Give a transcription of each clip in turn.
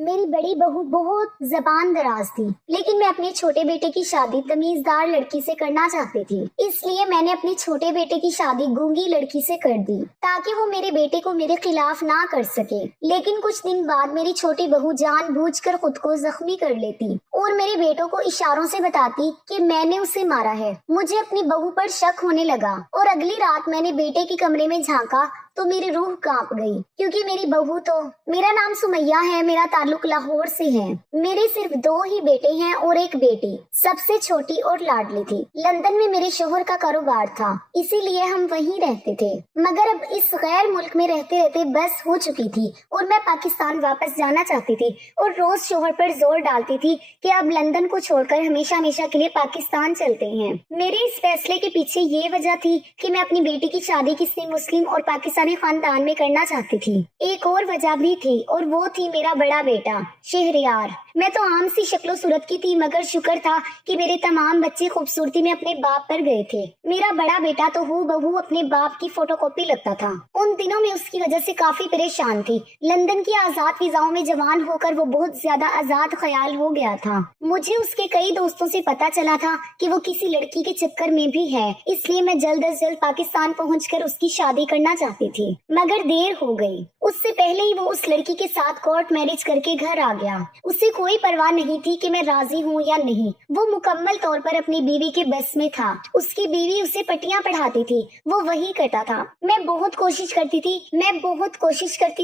मेरी बड़ी बहू बहुत जबान दराज थी, लेकिन मैं अपने छोटे बेटे की शादी तमीजदार लड़की से करना चाहती थी। इसलिए मैंने अपने छोटे बेटे की शादी गूंगी लड़की से कर दी ताकि वो मेरे बेटे को मेरे खिलाफ ना कर सके। लेकिन कुछ दिन बाद मेरी छोटी बहू जानबूझकर खुद को जख्मी कर लेती और मेरे बेटों को इशारों से बताती कि मैंने उसे मारा है। मुझे अपनी बहू पर शक होने लगा और अगली रात मैंने बेटे के कमरे में झांका तो मेरी रूह कांप गई, क्योंकि मेरी बहू तो, मेरा नाम सुमैया है, मेरा ताल्लुक लाहौर से है। मेरे सिर्फ 2 ही बेटे हैं और एक बेटी, सबसे छोटी और लाडली थी। लंदन में मेरे शोहर का कारोबार था, इसीलिए हम वहीं रहते थे। मगर अब इस गैर मुल्क में रहते रहते बस हो चुकी थी और मैं पाकिस्तान वापस जाना चाहती थी और रोज शोहर पर जोर डालती थी कि अब लंदन को छोड़कर हमेशा हमेशा के लिए पाकिस्तान चलते हैं। मेरे इस फैसले के पीछे ये वजह थी कि मैं अपनी बेटी की शादी किसी मुस्लिम और पाकिस्तानी खानदान में करना चाहती थी। एक और वजह भी थी और वो थी मेरा बड़ा बेटा शहरयार। मैं तो आम सी शक्लो सूरत की थी, मगर शुक्र था कि मेरे तमाम बच्चे खूबसूरती में अपने बाप पर गए थे। मेरा बड़ा बेटा तो हूबहू अपने बाप की फोटोकॉपी लगता था। उन दिनों में उसकी वजह से काफी परेशान थी। लंदन की आजाद फिजाओं में जवान होकर वो बहुत ज्यादा आजाद ख्याल हो गया था। मुझे उसके कई दोस्तों से पता चला था कि वो किसी लड़की के चक्कर में भी है, इसलिए मैं जल्द अज जल्द पाकिस्तान पहुंचकर उसकी शादी करना चाहती थी। मगर देर हो गई। उससे पहले ही वो उस लड़की के साथ कोर्ट मैरिज करके घर आ गया। उसे कोई परवाह नहीं थी कि मैं राजी हूँ या नहीं। वो मुकम्मल तौर पर अपनी बीवी के बस में था। उसकी बीवी उसे पट्टियां पढ़ाती थी, वो वही करता था। मैं बहुत कोशिश करती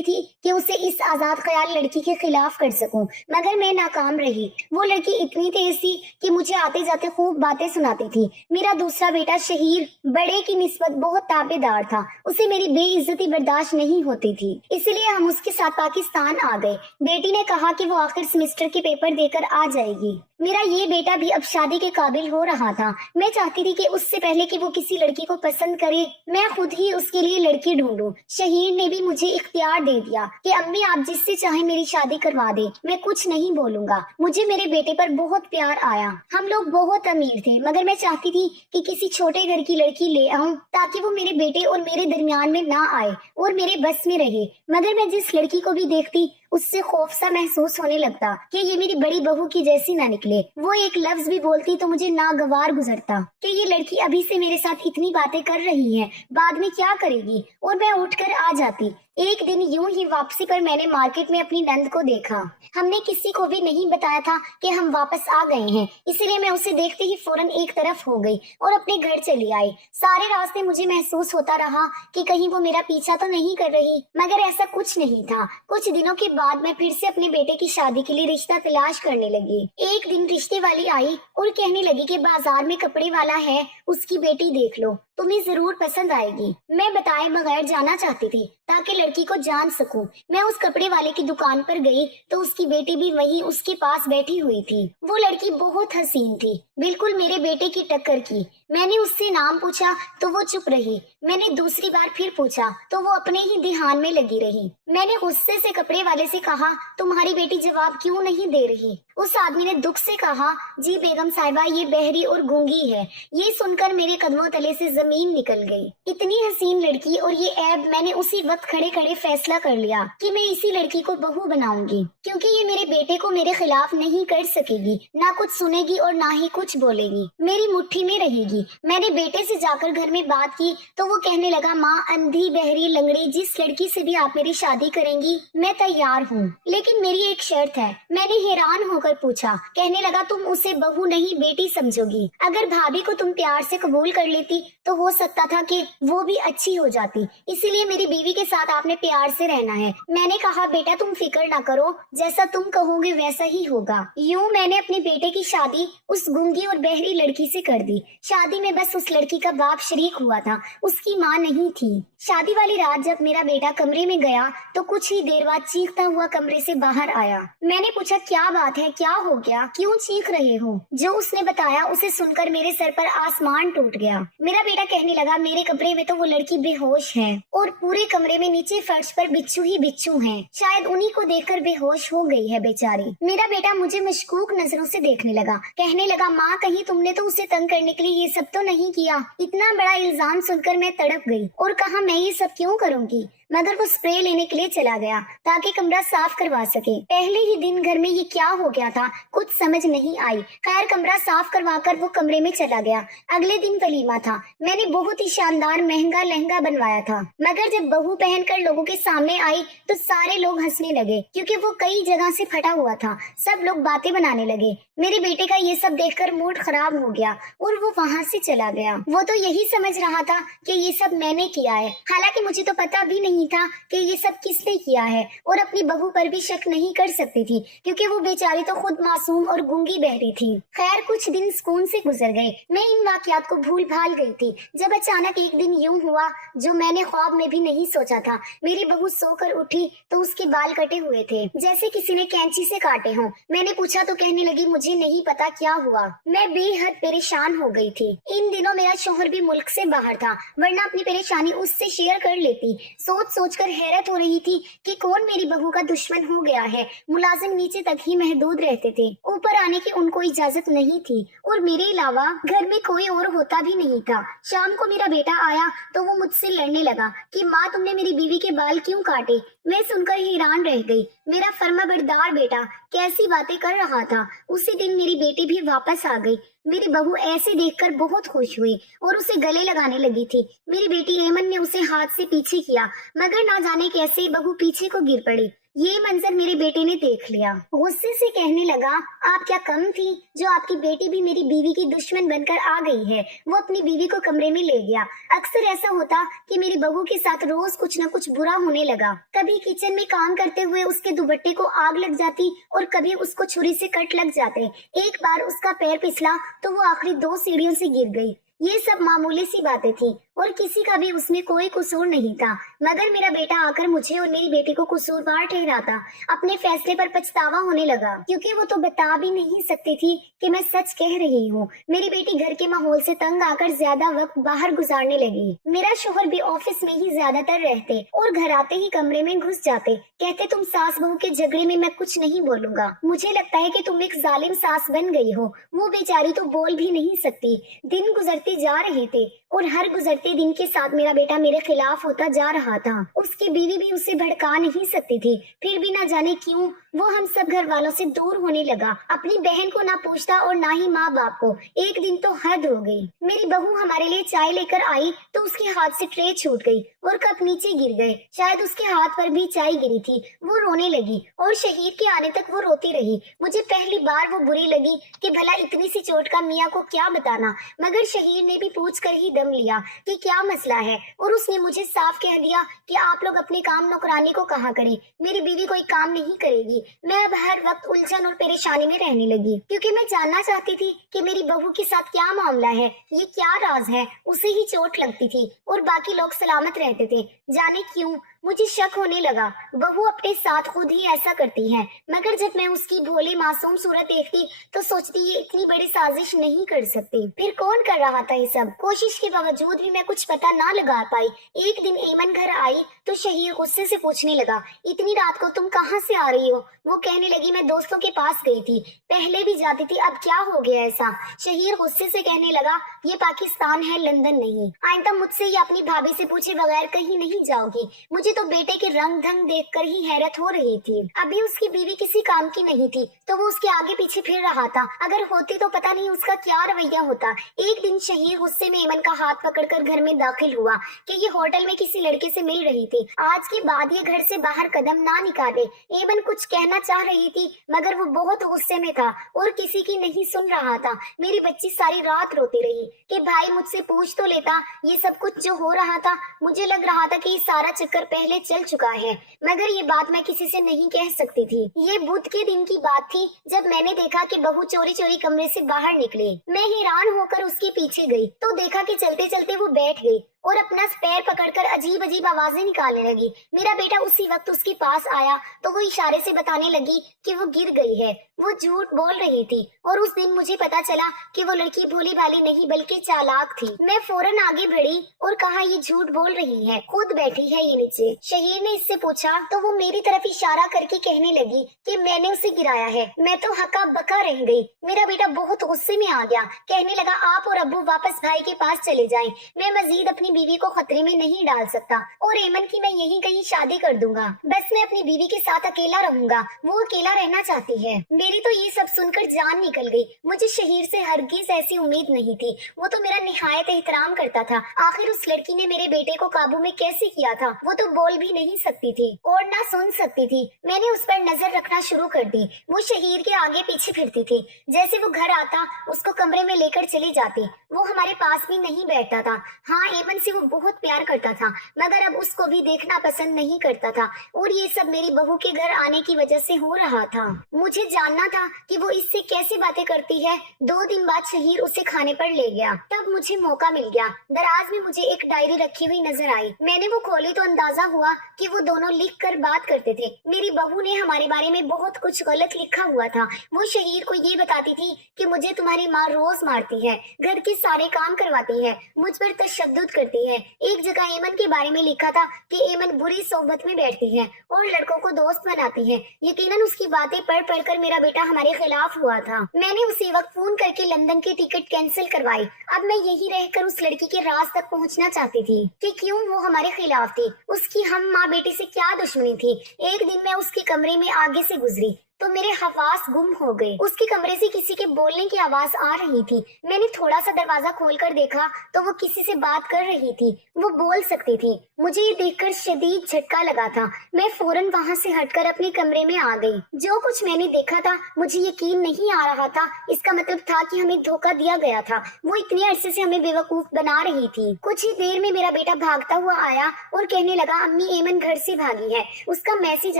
थी कि उसे इस आजाद ख्याल लड़की के खिलाफ कर सकूं, मगर मैं नाकाम रही। वो लड़की इतनी तेज थी कि मुझे आते जाते खूब बातें सुनाती थी। मेरा दूसरा बेटा शहीर बड़े की निस्बत बहुत ताबेदार था। उसे मेरी बेइज्जती बर्दाश्त नहीं होती थी, इसलिए हम उसके साथ पाकिस्तान आ गए। बेटी ने कहा कि वो आखिर सेमेस्टर के पेपर देकर आ जाएगी। मेरा ये बेटा भी अब शादी के काबिल हो रहा था। मैं चाहती थी कि उससे पहले कि वो किसी लड़की को पसंद करे, मैं खुद ही उसके लिए लड़की ढूंढूं। शहीर ने भी मुझे इख्तियार दे दिया कि अम्मी आप जिससे चाहे मेरी शादी करवा दे, मैं कुछ नहीं बोलूंगा। मुझे मेरे बेटे पर बहुत प्यार आया। हम लोग बहुत अमीर थे, मगर मैं चाहती थी कि किसी छोटे घर की लड़की ले आऊं ताकि वो मेरे बेटे और मेरे दरमियान में ना आए और मेरे बस में रहे। मगर मैं जिस लड़की को भी देखती उससे खौफ सा महसूस होने लगता कि ये मेरी बड़ी बहू की जैसी ना निकले। वो एक लफ्ज भी बोलती तो मुझे नागवार गुजरता कि ये लड़की अभी से मेरे साथ इतनी बातें कर रही है, बाद में क्या करेगी, और मैं उठकर आ जाती। एक दिन यूं ही वापसी पर मैंने मार्केट में अपनी नंद को देखा। हमने किसी को भी नहीं बताया था कि हम वापस आ गए हैं, इसलिए मैं उसे देखते ही फौरन एक तरफ हो गई और अपने घर चली आई। सारे रास्ते मुझे महसूस होता रहा कि कहीं वो मेरा पीछा तो नहीं कर रही, मगर ऐसा कुछ नहीं था। कुछ दिनों के बाद मैं फिर से अपने बेटे की शादी के लिए रिश्ता तलाश करने लगी। एक दिन रिश्ते वाली आई और कहने लगी कि बाजार में कपड़े वाला है, उसकी बेटी देख लो, तुम्हें जरूर पसंद आएगी। मैं बताए बगैर जाना चाहती थी ताकि लड़की को जान सकूं। मैं उस कपड़े वाले की दुकान पर गई तो उसकी बेटी भी वहीं उसके पास बैठी हुई थी। वो लड़की बहुत हसीन थी, बिल्कुल मेरे बेटे की टक्कर की। मैंने उससे नाम पूछा तो वो चुप रही। मैंने दूसरी बार फिर पूछा तो वो अपने ही ध्यान में लगी रही। मैंने गुस्से से कपड़े वाले से कहा, तुम्हारी बेटी जवाब क्यों नहीं दे रही? उस आदमी ने दुख से कहा, जी बेगम साहिबा, ये बहरी और गूंगी है। ये सुनकर मेरे कदमों तले से जमीन निकल गई। इतनी हसीन लड़की और ये ऐब, मैंने उसी वक्त खड़े खड़े फैसला कर लिया कि मैं इसी लड़की को बहू बनाऊंगी, क्योंकि ये मेरे बेटे को मेरे खिलाफ नहीं कर सकेगी, ना कुछ सुनेगी और ना ही कुछ बोलेगी, मेरी मुट्ठी में रहेगी। मैंने बेटे से जाकर घर में बात की तो वो कहने लगा, माँ, अंधी बहरी लंगड़ी जिस लड़की से भी आप मेरी शादी करेंगी मैं तैयार हूँ, लेकिन मेरी एक शर्त है। मैंने हैरान होकर पूछा। कहने लगा, तुम उसे बहू नहीं बेटी समझोगी। अगर भाभी को तुम प्यार से कबूल कर लेती तो हो सकता था कि वो भी अच्छी हो जाती, इसीलिए मेरी बीवी के साथ आपने प्यार से रहना है। मैंने कहा, बेटा तुम फिक्र ना करो, जैसा तुम कहोगे वैसा ही होगा। यूं मैंने अपने बेटे की शादी उस गूंगी और बहरी लड़की से कर दी। शादी में बस उस लड़की का बाप शरीक हुआ था, उसकी माँ नहीं थी। शादी वाली रात जब मेरा बेटा कमरे में गया तो कुछ ही देर बाद चीखता हुआ कमरे से बाहर आया। मैंने पूछा, क्या बात है, क्या हो गया, क्यों चीख रहे हो? जो उसने बताया उसे सुनकर मेरे सर पर आसमान टूट गया। मेरा बेटा कहने लगा, मेरे कमरे में तो वो लड़की बेहोश है और पूरे कमरे में नीचे फर्श पर बिच्छू ही बिच्छू हैं। शायद उन्हीं को देखकर बेहोश हो गई है बेचारी। मेरा बेटा मुझे मशकूक नजरों से देखने लगा। कहने लगा, माँ, कहीं तुमने तो उसे तंग करने के लिए ये सब तो नहीं किया? इतना बड़ा इल्जाम सुनकर मैं तड़प गई और कहा, मैं ये सब क्यों करूँगी? मगर वो स्प्रे लेने के लिए चला गया ताकि कमरा साफ करवा सके। पहले ही दिन घर में ये क्या हो गया था कुछ समझ नहीं आई। खैर कमरा साफ करवा कर वो कमरे में चला गया। अगले दिन वलीमा था। मैंने बहुत ही शानदार महंगा लहंगा बनवाया था, मगर जब बहू पहनकर लोगों के सामने आई तो सारे लोग हंसने लगे क्योंकि वो कई जगह से फटा हुआ था। सब लोग बातें बनाने लगे। मेरे बेटे का ये सब देखकर मूड खराब हो गया और वो वहाँ से चला गया। वो तो यही समझ रहा था कि ये सब मैंने किया है, हालांकि मुझे तो पता भी नहीं था कि ये सब किसने किया है और अपनी बहू पर भी शक नहीं कर सकती थी क्योंकि वो बेचारी तो खुद मासूम और गूंगी बहरी थी। खैर कुछ दिन सुकून से गुजर गए। मैं इन वाकयात को भूल भाल गई थी जब अचानक एक दिन यूं हुआ जो मैंने ख्वाब में भी नहीं सोचा था। मेरी बहू सोकर उठी तो उसके बाल कटे हुए थे जैसे किसी ने कैंची से काटे हों। मैंने पूछा तो कहने लगी मुझे नहीं पता क्या हुआ। मैं बेहद परेशान हो गई थी। इन दिनों मेरा शौहर भी मुल्क से बाहर था, वरना अपनी परेशानी उससे शेयर कर लेती। सोच सोच कर हैरत हो रही थी कि कौन मेरी बहू का दुश्मन हो गया है। मुलाजिम नीचे तक ही महदूद रहते थे, ऊपर आने की उनको इजाजत नहीं थी और मेरे अलावा घर में कोई और होता भी नहीं था। शाम को मेरा बेटा आया तो वो मुझसे लड़ने लगा कि माँ तुमने मेरी बीवी के बाल क्यों काटे। मैं सुनकर हैरान रह गई। मेरा फर्माबरदार बेटा कैसी बातें कर रहा था। उसी दिन मेरी बेटी भी वापस आ गई। मेरी बहू ऐसे देखकर बहुत खुश हुई और उसे गले लगाने लगी थी। मेरी बेटी एमन ने उसे हाथ से पीछे किया, मगर ना जाने कैसे बहू पीछे को गिर पड़ी। ये मंजर मेरे बेटे ने देख लिया। गुस्से से कहने लगा आप क्या कम थी जो आपकी बेटी भी मेरी बीवी की दुश्मन बनकर आ गई है। वो अपनी बीवी को कमरे में ले गया। अक्सर ऐसा होता कि मेरी बहू के साथ रोज कुछ न कुछ बुरा होने लगा। कभी किचन में काम करते हुए उसके दुपट्टे को आग लग जाती और कभी उसको छुरी से कट लग जाते। एक बार उसका पैर फिसला तो वो आखिरी 2 सीढ़ियों से गिर गई। ये सब मामूली सी बातें थी और किसी का भी उसमें कोई कसूर नहीं था, मगर मेरा बेटा आकर मुझे और मेरी बेटी को कसूरवार ठहराता। अपने फैसले पर पछतावा होने लगा क्योंकि वो तो बता भी नहीं सकती थी कि मैं सच कह रही हूँ। मेरी बेटी घर के माहौल से तंग आकर ज्यादा वक्त बाहर गुजारने लगी। मेरा शोहर भी ऑफिस में ही ज्यादातर रहते और घर आते ही कमरे में घुस जाते। कहते तुम सास बहू के झगड़े में मैं कुछ नहीं बोलूंगा। मुझे लगता है कि तुम एक जालिम सास बन गई हो। वो बेचारी तो बोल भी नहीं सकती। दिन गुजरते जा रहे थे और हर गुजरते दिन के साथ मेरा बेटा मेरे खिलाफ होता जा रहा था। उसकी बीवी भी उसे भड़का नहीं सकती थी, फिर भी ना जाने क्यों वो हम सब घर वालों से दूर होने लगा। अपनी बहन को ना पूछता और ना ही माँ बाप को। एक दिन तो हद हो गई। मेरी बहू हमारे लिए चाय लेकर आई तो उसके हाथ से ट्रे छूट गई और कप नीचे गिर गए। शायद उसके हाथ पर भी चाय गिरी थी। वो रोने लगी और शहीद के आने तक वो रोती रही। मुझे पहली बार वो बुरी लगी कि भला इतनी सी चोट का मियाँ को क्या बताना, मगर शहीद ने भी पूछ कर ही दम लिया कि क्या मसला है और उसने मुझे साफ कह दिया कि आप लोग अपने काम नौकरानी को कहा करें, मेरी बीवी कोई काम नहीं करेगी। मैं अब हर वक्त उलझन और परेशानी में रहने लगी क्योंकि मैं जानना चाहती थी कि मेरी बहू के साथ क्या मामला है, ये क्या राज है। उसे ही चोट लगती थी और बाकी लोग सलामत रहते थे। जाने क्यों मुझे शक होने लगा। बहू अपने साथ खुद ही ऐसा करती है, मगर जब मैं उसकी भोली मासूम सूरत देखती तो सोचती ये इतनी बड़ी साजिश नहीं कर सकती। फिर कौन कर रहा था ये सब। कोशिश के बावजूद भी मैं कुछ पता ना लगा पाई। एक दिन एमन घर आई तो शहीर गुस्से से पूछने लगा इतनी रात को तुम कहाँ से आ रही हो। वो कहने लगी मैं दोस्तों के पास गई थी, पहले भी जाती थी, अब क्या हो गया ऐसा। शहीर गुस्से से कहने लगा ये पाकिस्तान है, लंदन नहीं। आइंदा मुझसे या अपनी भाभी से पूछे बगैर कहीं नहीं जाओगी। मुझे तो बेटे के रंग ढंग देखकर ही हैरत हो रही थी। अभी उसकी बीवी किसी काम की नहीं थी तो वो उसके आगे पीछे फिर रहा था। अगर होती तो पता नहीं उसका क्या रवैया होता। एक दिन शहीर गुस्से में एमन का हाथ पकड़कर घर में दाखिल हुआ कि ये होटल में किसी लड़के से मिल रही थी। आज के बाद ये घर से बाहर कदम ना निकाले। एमन कुछ कहना चाह रही थी मगर वो बहुत गुस्से में था और किसी की नहीं सुन रहा था। मेरी बच्ची सारी रात रोती रही कि भाई मुझसे पूछ तो लेता ये सब कुछ जो हो रहा था। मुझे लग रहा था कि ये सारा चक्कर पहले चल चुका है, मगर ये बात मैं किसी से नहीं कह सकती थी। ये बुध के दिन की बात थी जब मैंने देखा कि बहू चोरी चोरी कमरे से बाहर निकली। मैं हैरान होकर उसके पीछे गई तो देखा कि चलते चलते वो बैठ गई और अपना पैर पकड़कर अजीब अजीब आवाजें निकालने लगी। मेरा बेटा उसी वक्त उसके पास आया तो वो इशारे से बताने लगी कि वो गिर गई है। वो झूठ बोल रही थी और उस दिन मुझे पता चला कि वो लड़की भोली भाली नहीं बल्कि चालाक थी। मैं फौरन आगे बढ़ी और कहा ये झूठ बोल रही है, खुद बैठी है ये नीचे। शहीर ने इससे पूछा तो वो मेरी तरफ इशारा करके कहने लगी कि मैंने उसे गिराया है मैं तो हक्का बक्का रह गई। मेरा बेटा बहुत गुस्से में आ गया, कहने लगा आप और अब्बू वापस भाई के पास चले जाएं। मैं मजीद अपनी बीवी को खतरे में नहीं डाल सकता और एमन की मैं यहीं कहीं शादी कर दूंगा। बस मैं अपनी बीवी के साथ अकेला रहूंगा, वो अकेला रहना चाहती है। मेरी तो ये सब सुनकर जान निकल गई। मुझे शहीर से हरगिज ऐसी उम्मीद नहीं थी। वो तो मेरा निहायत एहतराम करता था। आखिर उस लड़की ने मेरे बेटे को काबू में कैसे किया था? वो तो बोल भी नहीं सकती थी और ना सुन सकती थी। मैंने उस पर नजर रखना शुरू कर दी। वो शहीर के आगे पीछे फिरती थी। जैसे वो घर आता उसको कमरे में लेकर चली जाती। वो हमारे पास भी नहीं बैठता था। हाँ, एमन से वो बहुत प्यार करता था, मगर अब उसको भी देखना पसंद नहीं करता था और ये सब मेरी बहू के घर आने की वजह से हो रहा था। मुझे जानना था कि वो इससे कैसी बातें करती है। 2 दिन बाद शहीर उसे खाने पर ले गया। तब मुझे मौका मिल गया। दराज में मुझे एक डायरी रखी हुई नजर आई। मैंने वो खोली तो अंदाजा हुआ कि वो दोनों लिख कर बात करते थे। मेरी बहू ने हमारे बारे में बहुत कुछ गलत लिखा हुआ था। वो शहीर को ये बताती थी कि मुझे तुम्हारी माँ रोज मारती है, घर के सारे काम करवाती है, मुझ पर तशद्दुद करती है। एक जगह एमन के बारे में लिखा था कि एमन बुरी सोहबत में बैठती है और लड़कों को दोस्त बनाती है। यकीनन उसकी बातें पढ़ पढ़ कर मेरा बेटा हमारे खिलाफ हुआ था। मैंने उसी वक्त फोन करके लंदन की टिकट कैंसिल करवाई। अब मैं यही रहकर उस लड़की के राज तक पहुंचना चाहती थी कि क्यों वो हमारे खिलाफ थी। उसकी हम माँ बेटी से क्या दुश्मनी थी। एक दिन मैं उसके कमरे में आगे से गुजरी तो मेरे हवास गुम हो गए। उसके कमरे से किसी के बोलने की आवाज आ रही थी। मैंने थोड़ा सा दरवाजा खोलकर देखा तो वो किसी से बात कर रही थी। वो बोल सकती थी। मुझे ये देखकर शदीद झटका लगा था। मैं फौरन वहाँ से हटकर अपने कमरे में आ गई। जो कुछ मैंने देखा था मुझे यकीन नहीं आ रहा था। इसका मतलब था कि हमें धोखा दिया गया था। वो इतने अरसे से हमें बेवकूफ बना रही थी। कुछ ही देर में मेरा बेटा भागता हुआ आया और कहने लगा अम्मी एमन घर से भागी है। उसका मैसेज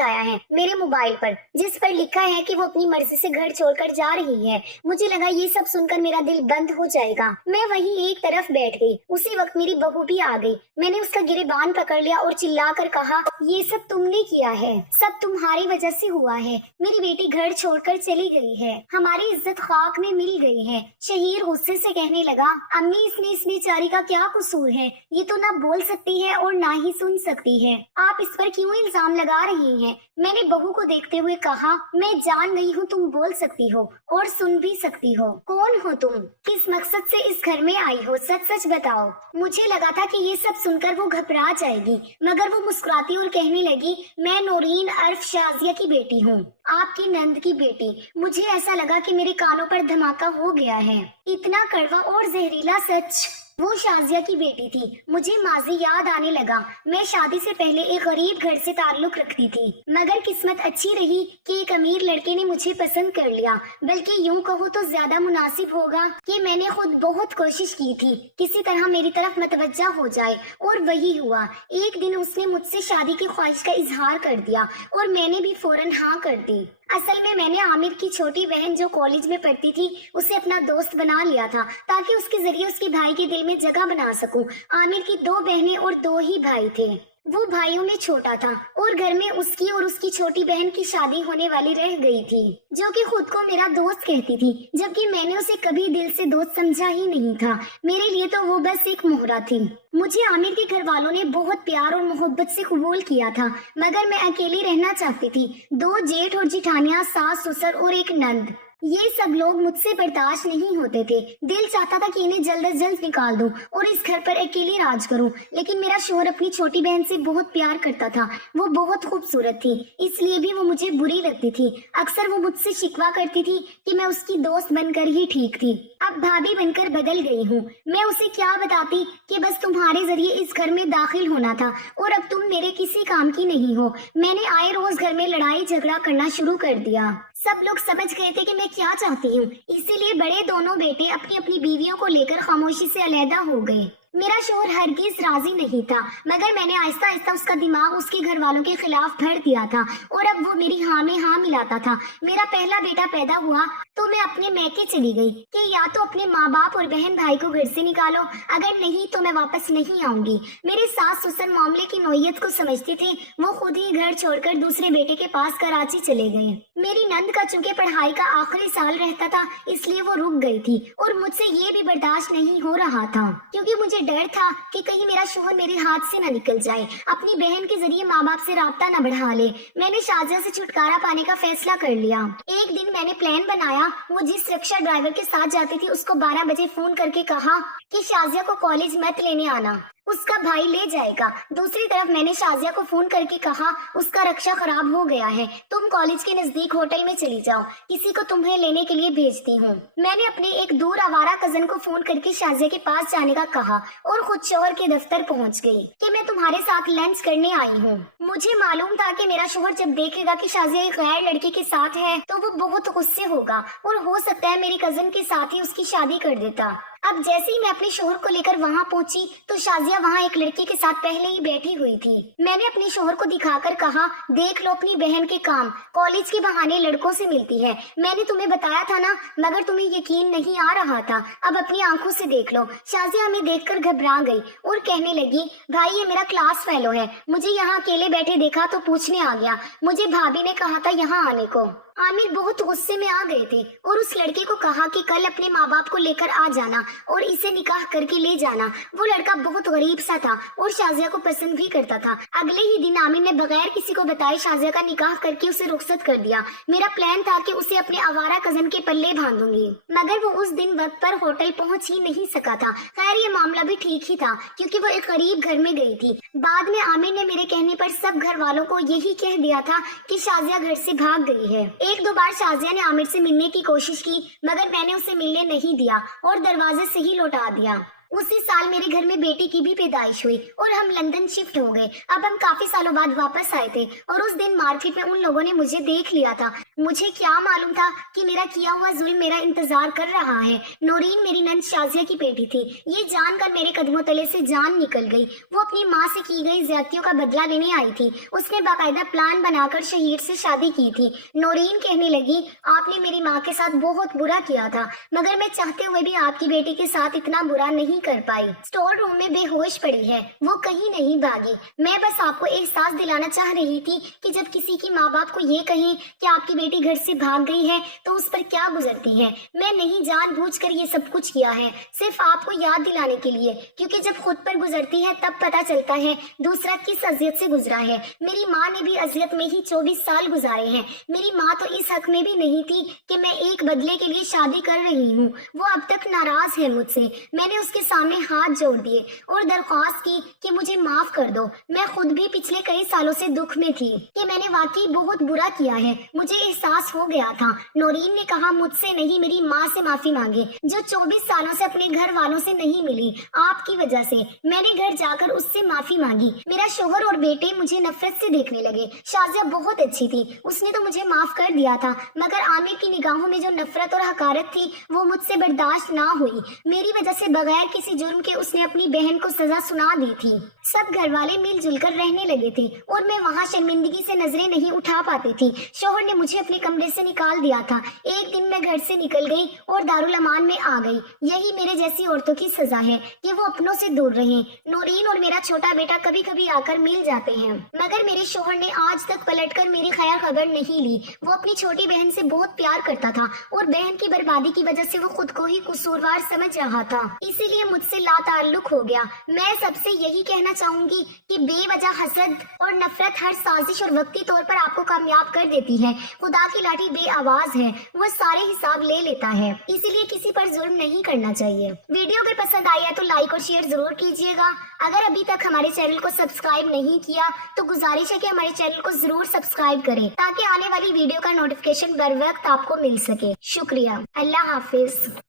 आया है मेरे मोबाइल पर, जिस पर लिखा है कि वो अपनी मर्जी से घर छोड़कर जा रही है। मुझे लगा ये सब सुनकर मेरा दिल बंद हो जाएगा। मैं वहीं एक तरफ बैठ गई। उसी वक्त मेरी बहू भी आ गई। मैंने उसका गिरेबान पकड़ लिया और चिल्लाकर कहा ये सब तुमने किया है, सब तुम्हारी वजह से हुआ है। मेरी बेटी घर छोड़कर चली गई है, हमारी इज्जत खाक में मिल गई है। शहीर गुस्से से कहने लगा अम्मी इसमें इस बेचारी का क्या कसूर है? ये तो ना बोल सकती है और ना ही सुन सकती है। आप इस पर क्यों इल्जाम लगा रही हैं? मैंने बहू को देखते हुए कहा मैं जान गई हूँ तुम बोल सकती हो और सुन भी सकती हो। कौन हो तुम? किस मकसद से इस घर में आई हो? सच सच बताओ। मुझे लगा था कि ये सब सुनकर वो घबरा जाएगी, मगर वो मुस्कुराती और कहने लगी मैं नौरीन अर्फ शाजिया की बेटी हूँ, आपकी नंद की बेटी। मुझे ऐसा लगा कि मेरे कानों पर धमाका हो गया है। इतना कड़वा और जहरीला सच। वो शाजिया की बेटी थी। मुझे माजी याद आने लगा। मैं शादी से पहले एक गरीब घर से ताल्लुक रखती थी, मगर किस्मत अच्छी रही कि एक अमीर लड़के ने मुझे पसंद कर लिया। बल्कि यूं कहो तो ज्यादा मुनासिब होगा कि मैंने खुद बहुत कोशिश की थी किसी तरह मेरी तरफ मतवज्जा हो जाए, और वही हुआ। एक दिन उसने मुझसे शादी की ख्वाहिश का इजहार कर दिया और मैंने भी फौरन हाँ कर दी। असल में मैंने आमिर की छोटी बहन जो कॉलेज में पढ़ती थी उसे अपना दोस्त बना लिया था ताकि उसके जरिए उसके भाई के दिल में जगह बना सकूं। आमिर की 2 बहनें और 2 ही भाई थे। वो भाइयों में छोटा था और घर में उसकी और उसकी छोटी बहन की शादी होने वाली रह गई थी, जो कि खुद को मेरा दोस्त कहती थी, जबकि मैंने उसे कभी दिल से दोस्त समझा ही नहीं था। मेरे लिए तो वो बस एक मोहरा थी। मुझे आमिर के घर वालों ने बहुत प्यार और मोहब्बत से कबूल किया था, मगर मैं अकेली रहना चाहती थी। 2 जेठ और जिठानियां, सास ससुर और एक नंद, ये सब लोग मुझसे बर्दाश्त नहीं होते थे। दिल चाहता था कि इन्हें जल्द से जल्द निकाल दूं और इस घर पर अकेले राज करूं। लेकिन मेरा शौहर अपनी छोटी बहन से बहुत प्यार करता था। वो बहुत खूबसूरत थी, इसलिए भी वो मुझे बुरी लगती थी। अक्सर वो मुझसे शिकवा करती थी कि मैं उसकी दोस्त बनकर ही ठीक थी। अब भाभी बनकर बदल गई हूँ। मैं उसे क्या बताती कि बस तुम्हारे जरिए इस घर में दाखिल होना था और अब तुम मेरे किसी काम की नहीं हो। मैंने आए रोज घर में लड़ाई झगड़ा करना शुरू कर दिया। सब लोग समझ गए थे कि मैं क्या चाहती हूँ, इसीलिए बड़े दोनों बेटे अपनी अपनी बीवियों को लेकर खामोशी से अलहदा हो गए। मेरा शौहर हरगिज राजी नहीं था, मगर मैंने आहिस्ता आहिस्ता उसका दिमाग उसके घर वालों के खिलाफ भर दिया था और अब वो मेरी हाँ में हाँ मिलाता था। मेरा पहला बेटा पैदा हुआ तो मैं अपने मैके चली गई कि या तो अपने माँ बाप और बहन भाई को घर से निकालो, अगर नहीं तो मैं वापस नहीं आऊंगी। मेरे सास ससुर मामले की नौयत को समझते थे। वो खुद ही घर छोड़कर दूसरे बेटे के पास कराची चले गए। मेरी नंद का चूंकि पढ़ाई का आखिरी साल रहता था, इसलिए वो रुक गई थी और मुझसे ये भी बर्दाश्त नहीं हो रहा था, क्योंकि मुझे डर था कि कहीं मेरा शोहर मेरे हाथ से न निकल जाए, अपनी बहन के जरिए माँ बाप से राब्ता न बढ़ा ले। मैंने शाजिया से छुटकारा पाने का फैसला कर लिया। एक दिन मैंने प्लान बनाया, वो जिस रिक्शा ड्राइवर के साथ जाती थी उसको 12 बजे फोन करके कहा कि शाजिया को कॉलेज मत लेने आना, उसका भाई ले जाएगा। दूसरी तरफ मैंने शाजिया को फोन करके कहा उसका रिक्शा खराब हो गया है, तुम कॉलेज के नजदीक होटल में चली जाओ, किसी को तुम्हें लेने के लिए भेजती हूँ। मैंने अपने एक दूर आवारा कजन को फोन करके शाजिया के पास जाने का कहा और खुद शोहर के दफ्तर पहुँच गई कि मैं तुम्हारे साथ लंच करने आई हूँ। मुझे मालूम था कि मेरा शोहर जब देखेगा कि शाजिया एक गैर लड़की के साथ है तो वो बहुत गुस्से होगा और हो सकता है मेरी कजन के साथ ही उसकी शादी कर देता। अब जैसे ही मैं अपने शोहर को लेकर वहाँ पहुँची तो शाजिया वहाँ एक लड़के के साथ पहले ही बैठी हुई थी। मैंने अपने शोहर को दिखाकर कहा, देख लो अपनी बहन के काम, कॉलेज के बहाने लड़कों से मिलती है। मैंने तुम्हें बताया था ना, मगर तुम्हें यकीन नहीं आ रहा था, अब अपनी आंखों से देख लो। शाजिया हमें देखकर घबरा गई और कहने लगी, भाई ये मेरा क्लास फेलो है, मुझे यहाँ अकेले बैठे देखा तो पूछने आ गया, मुझे भाभी ने कहा था यहाँ आने को। आमिर बहुत गुस्से में आ गए थे और उस लड़के को कहा कि कल अपने माँ बाप को लेकर आ जाना और इसे निकाह करके ले जाना। वो लड़का बहुत गरीब सा था और शाजिया को पसंद भी करता था। अगले ही दिन आमिर ने बगैर किसी को बताए शाजिया का निकाह करके उसे रुखसत कर दिया। मेरा प्लान था कि उसे अपने आवारा कजन के पल्ले बांधूंगी, मगर वो उस दिन वक्त पर होटल पहुँच ही नहीं सका था। खैर ये मामला भी ठीक ही था क्योंकि वो एक गरीब घर में गई थी। बाद में आमिर ने मेरे कहने पर सब घर वालों को यही कह दिया था कि शाजिया घर से भाग गई है। एक दो बार शाजिया ने आमिर से मिलने की कोशिश की मगर मैंने उसे मिलने नहीं दिया और दरवाजे से ही लौटा दिया। उसी साल मेरे घर में बेटी की भी पैदाइश हुई और हम लंदन शिफ्ट हो गए। अब हम काफी सालों बाद वापस आए थे और उस दिन मार्केट में उन लोगों ने मुझे देख लिया था। मुझे क्या मालूम था कि मेरा किया हुआ जुल्म मेरा इंतजार कर रहा है। नौरीन मेरी नंद शाजिया की बेटी थी। ये जानकर मेरे कदमों तले से जान निकल गई। वो अपनी माँ से की गई ज्यादतियों का बदला लेने आई थी। उसने बाकायदा प्लान बनाकर शहीद से शादी की थी। नौरीन कहने लगी, आपने मेरी माँ के साथ बहुत बुरा किया था, मगर मैं चाहते हुए भी आपकी बेटी के साथ इतना बुरा नहीं कर पाई। स्टोर रूम में बेहोश पड़ी है, वो कहीं नहीं भागी। मैं बस आपको एहसास दिलाना चाह रही थी कि जब किसी की माँ बाप को ये कहें कि आपकी बेटी घर से भाग गई है तो उस पर क्या गुजरती है। मैं नहीं जानबूझकर ये सब कुछ किया है, सिर्फ आपको याद दिलाने के लिए, क्योंकि जब खुद पर गुजरती है तब पता चलता है दूसरा किस अजियत से गुजरा है। मेरी माँ ने भी अजियत में ही 24 साल गुजारे हैं। मेरी माँ तो इस हक में भी नहीं थी कि मैं एक बदले के लिए शादी कर रही हूँ। वो अब तक नाराज है मुझसे। मैंने उसके सामने हाथ जोड़ दिए और दरख्वास्त की कि मुझे माफ कर दो। मैं खुद भी पिछले कई सालों से दुख में थी कि मैंने वाकई बहुत बुरा किया है। मुझे एहसास हो गया था। नौरीन ने कहा, मुझसे नहीं, मेरी माँ से माफी मांगे जो 24 सालों से अपने घर वालों से नहीं मिली। आपकी वजह से मैंने घर जाकर उससे माफी मांगी। मेरा शोहर और बेटे मुझे नफरत से देखने लगे। शाजिया बहुत अच्छी थी, उसने तो मुझे माफ कर दिया था, मगर आमिर की निगाहों में जो नफरत और हकारत थी वो मुझसे बर्दाश्त ना हुई। मेरी वजह से बगैर किसी जुर्म के उसने अपनी बहन को सजा सुना दी थी। सब घर वाले मिलजुल कर रहने लगे थे और मैं वहाँ शर्मिंदगी से नजरें नहीं उठा पाती थी। शोहर ने मुझे अपने कमरे से निकाल दिया था। एक दिन मैं घर से निकल गई और दारुल अमान में आ गई। यही मेरे जैसी औरतों की सजा है कि वो अपनों से दूर रहें। नौरीन और मेरा छोटा बेटा कभी कभी आकर मिल जाते हैं, मगर मेरे शोहर ने आज तक पलटकर मेरी खैर खबर नहीं ली। वो अपनी छोटी बहन से बहुत प्यार करता था और बहन की बर्बादी की वजह से वो खुद को ही कसूरवार समझ रहा था, इसीलिए मुझसे लाताल्लुक हो गया। मैं सबसे यही कहना चाहूंगी कि बेवजह हसद और नफरत हर साजिश और वक्ती तौर पर आपको कामयाब कर देती है। खुदा की लाठी बेआवाज है, वो सारे हिसाब ले लेता है, इसीलिए किसी पर जुल्म नहीं करना चाहिए। वीडियो अगर पसंद आई है तो लाइक और शेयर जरूर कीजिएगा। अगर अभी तक हमारे चैनल को सब्सक्राइब नहीं किया तो गुजारिश है कि हमारे चैनल को जरूर सब्सक्राइब करें ताकि आने वाली वीडियो का नोटिफिकेशन बर वक्त आपको मिल सके। शुक्रिया। अल्लाह हाफिज।